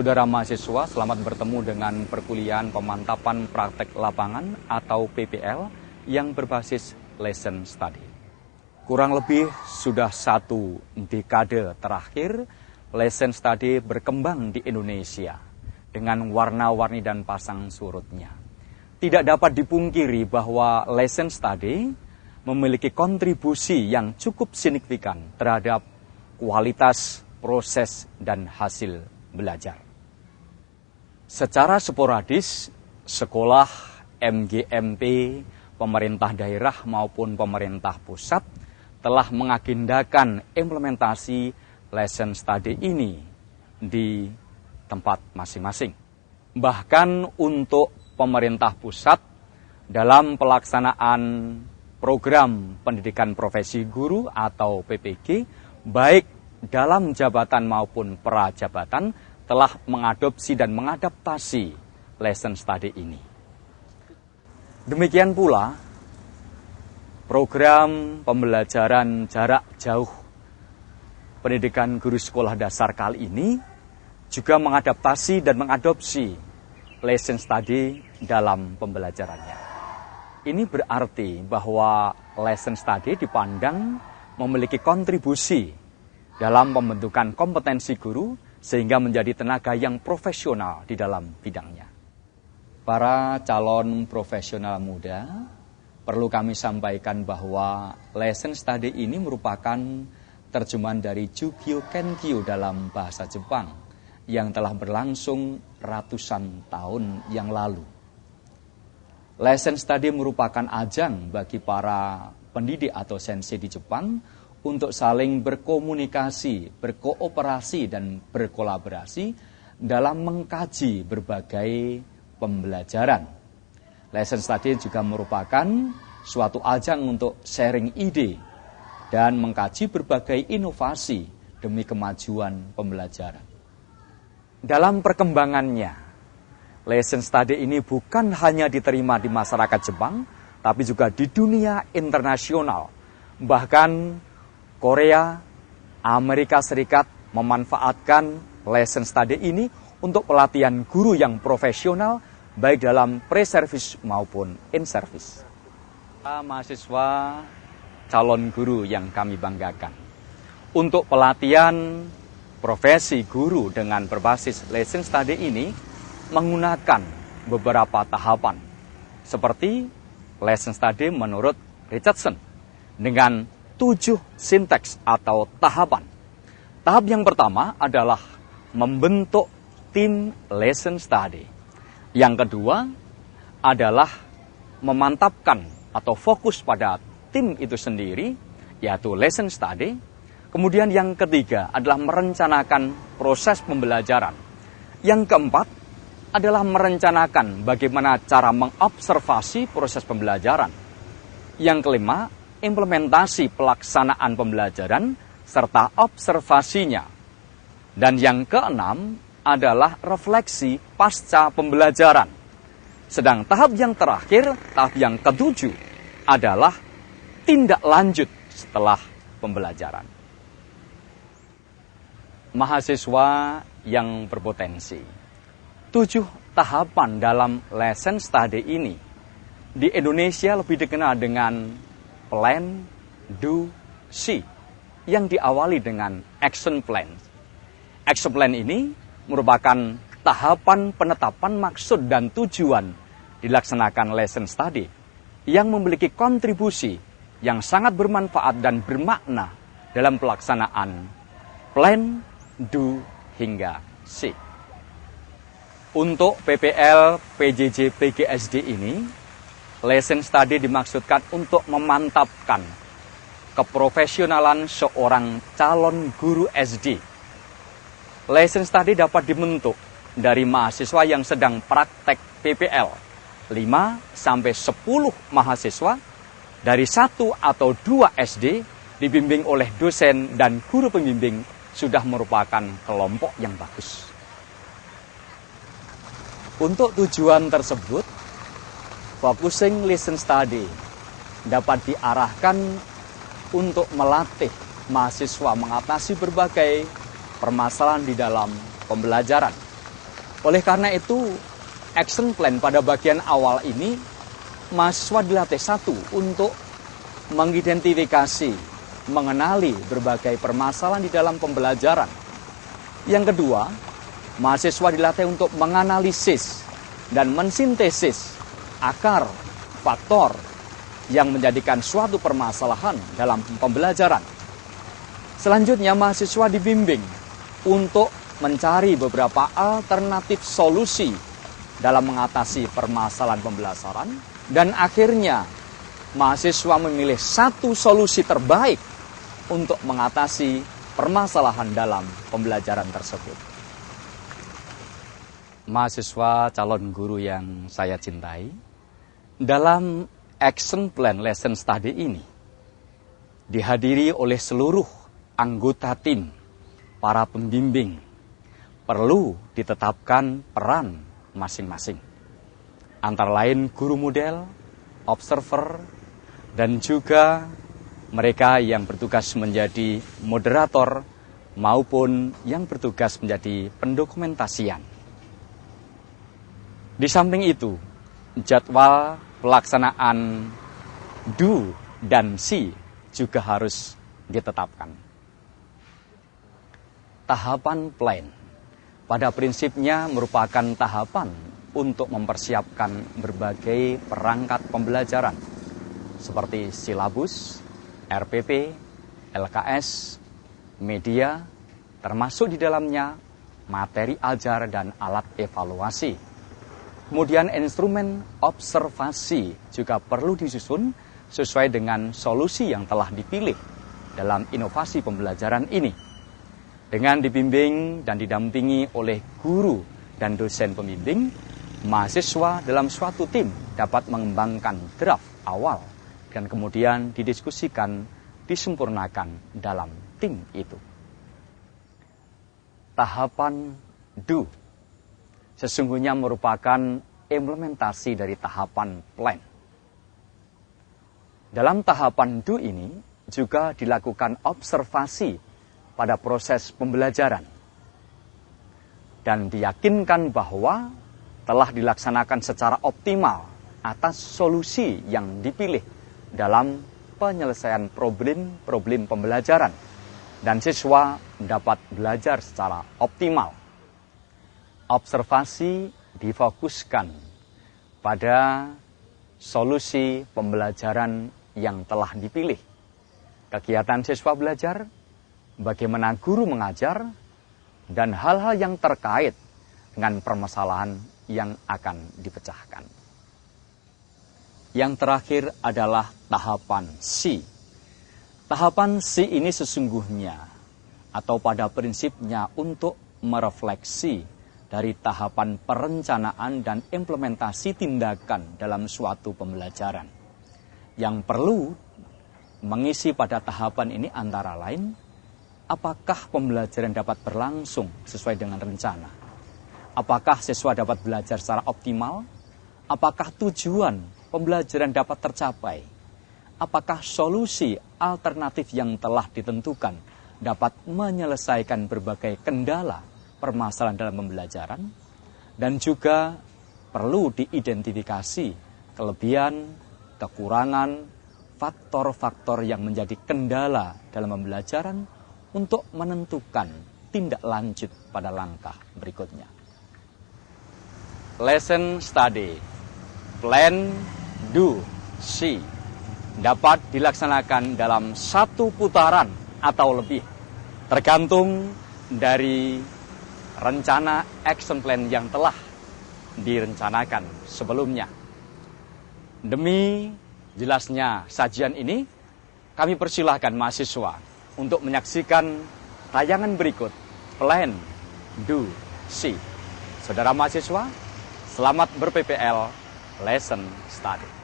Saudara mahasiswa, selamat bertemu dengan perkuliahan pemantapan praktek lapangan atau PPL yang berbasis lesson study. Kurang lebih sudah 1 dekade terakhir, lesson study berkembang di Indonesia dengan warna-warni dan pasang surutnya. Tidak dapat dipungkiri bahwa lesson study memiliki kontribusi yang cukup signifikan terhadap kualitas proses dan hasil belajar. Secara sporadis, sekolah, MGMP, pemerintah daerah maupun pemerintah pusat telah mengagendakan implementasi lesson study ini di tempat masing-masing. Bahkan untuk pemerintah pusat dalam pelaksanaan program pendidikan profesi guru atau PPG, baik dalam jabatan maupun prajabatan telah mengadopsi dan mengadaptasi lesson study ini. Demikian pula, program pembelajaran jarak jauh pendidikan guru sekolah dasar kali ini juga mengadaptasi dan mengadopsi lesson study dalam pembelajarannya. Ini berarti bahwa lesson study dipandang memiliki kontribusi dalam pembentukan kompetensi guru sehingga menjadi tenaga yang profesional di dalam bidangnya. Para calon profesional muda, perlu kami sampaikan bahwa lesson study ini merupakan terjemahan dari Jugyo Kenkyu dalam bahasa Jepang yang telah berlangsung ratusan tahun yang lalu. Lesson study merupakan ajang bagi para pendidik atau sensei di Jepang untuk saling berkomunikasi, berkooperasi, dan berkolaborasi dalam mengkaji berbagai pembelajaran. Lesson study juga merupakan suatu ajang untuk sharing ide dan mengkaji berbagai inovasi demi kemajuan pembelajaran. Dalam perkembangannya, lesson study ini bukan hanya diterima di masyarakat Jepang, tapi juga di dunia internasional. Bahkan Korea, Amerika Serikat memanfaatkan lesson study ini untuk pelatihan guru yang profesional baik dalam pre-service maupun in-service. Mahasiswa calon guru yang kami banggakan. Untuk pelatihan profesi guru dengan berbasis lesson study ini menggunakan beberapa tahapan. Seperti lesson study menurut Richardson dengan 7 sinteks atau tahapan. Tahap yang pertama adalah membentuk tim lesson study. Yang kedua adalah memantapkan atau fokus pada tim itu sendiri, yaitu lesson study. Kemudian yang ketiga adalah merencanakan proses pembelajaran. Yang keempat adalah merencanakan bagaimana cara mengobservasi proses pembelajaran. Yang kelima, implementasi pelaksanaan pembelajaran serta observasinya. Dan yang keenam adalah refleksi pasca pembelajaran. Sedang tahap yang terakhir, tahap yang ketujuh adalah tindak lanjut setelah pembelajaran. Mahasiswa yang berpotensi. 7 tahapan dalam lesson study ini di Indonesia lebih dikenal dengan plan, do, see, yang diawali dengan action plan. Action plan ini merupakan tahapan penetapan maksud dan tujuan dilaksanakan lesson study yang memiliki kontribusi yang sangat bermanfaat dan bermakna dalam pelaksanaan plan, do, hingga see. Untuk PPL, PJJ, PGSD ini, lesson study dimaksudkan untuk memantapkan keprofesionalan seorang calon guru SD. Lesson study dapat dibentuk dari mahasiswa yang sedang praktek PPL, 5-10 mahasiswa dari 1 atau 2 SD dibimbing oleh dosen dan guru pembimbing sudah merupakan kelompok yang bagus. Untuk tujuan tersebut, focusing lesson study dapat diarahkan untuk melatih mahasiswa mengatasi berbagai permasalahan di dalam pembelajaran. Oleh karena itu, action plan pada bagian awal ini, mahasiswa dilatih satu untuk mengidentifikasi, mengenali berbagai permasalahan di dalam pembelajaran. Yang kedua, mahasiswa dilatih untuk menganalisis dan mensintesis akar faktor yang menjadikan suatu permasalahan dalam pembelajaran. Selanjutnya, mahasiswa dibimbing untuk mencari beberapa alternatif solusi dalam mengatasi permasalahan pembelajaran. Dan akhirnya, mahasiswa memilih satu solusi terbaik untuk mengatasi permasalahan dalam pembelajaran tersebut. Mahasiswa calon guru yang saya cintai, dalam action plan lesson study ini dihadiri oleh seluruh anggota tim, para pembimbing. Perlu ditetapkan peran masing-masing. Antara lain guru model, observer, dan juga mereka yang bertugas menjadi moderator maupun yang bertugas menjadi pendokumentasian. Di samping itu, jadwal pelaksanaan do dan see juga harus ditetapkan. Tahapan plan pada prinsipnya merupakan tahapan untuk mempersiapkan berbagai perangkat pembelajaran seperti silabus, RPP, LKS, media, termasuk di dalamnya materi ajar dan alat evaluasi. Kemudian instrumen observasi juga perlu disusun sesuai dengan solusi yang telah dipilih dalam inovasi pembelajaran ini. Dengan dibimbing dan didampingi oleh guru dan dosen pembimbing, mahasiswa dalam suatu tim dapat mengembangkan draft awal dan kemudian didiskusikan, disempurnakan dalam tim itu. Tahapan do sesungguhnya merupakan implementasi dari tahapan plan. Dalam tahapan do ini juga dilakukan observasi pada proses pembelajaran dan diyakinkan bahwa telah dilaksanakan secara optimal atas solusi yang dipilih dalam penyelesaian problem pembelajaran dan siswa dapat belajar secara optimal. Observasi difokuskan pada solusi pembelajaran yang telah dipilih. Kegiatan siswa belajar, bagaimana guru mengajar, dan hal-hal yang terkait dengan permasalahan yang akan dipecahkan. Yang terakhir adalah tahapan C. Tahapan C ini sesungguhnya atau pada prinsipnya untuk merefleksi dari tahapan perencanaan dan implementasi tindakan dalam suatu pembelajaran. Yang perlu mengisi pada tahapan ini antara lain, apakah pembelajaran dapat berlangsung sesuai dengan rencana? Apakah siswa dapat belajar secara optimal? Apakah tujuan pembelajaran dapat tercapai? Apakah solusi alternatif yang telah ditentukan dapat menyelesaikan berbagai kendala permasalahan dalam pembelajaran? Dan juga perlu diidentifikasi kelebihan, kekurangan, faktor-faktor yang menjadi kendala dalam pembelajaran untuk menentukan tindak lanjut pada langkah berikutnya. Lesson study, plan, do, see dapat dilaksanakan dalam satu putaran atau lebih, tergantung dari rencana action plan yang telah direncanakan sebelumnya. Demi jelasnya sajian ini, kami persilahkan mahasiswa untuk menyaksikan tayangan berikut, plan, do, see. Saudara mahasiswa, selamat ber-PPL, lesson study.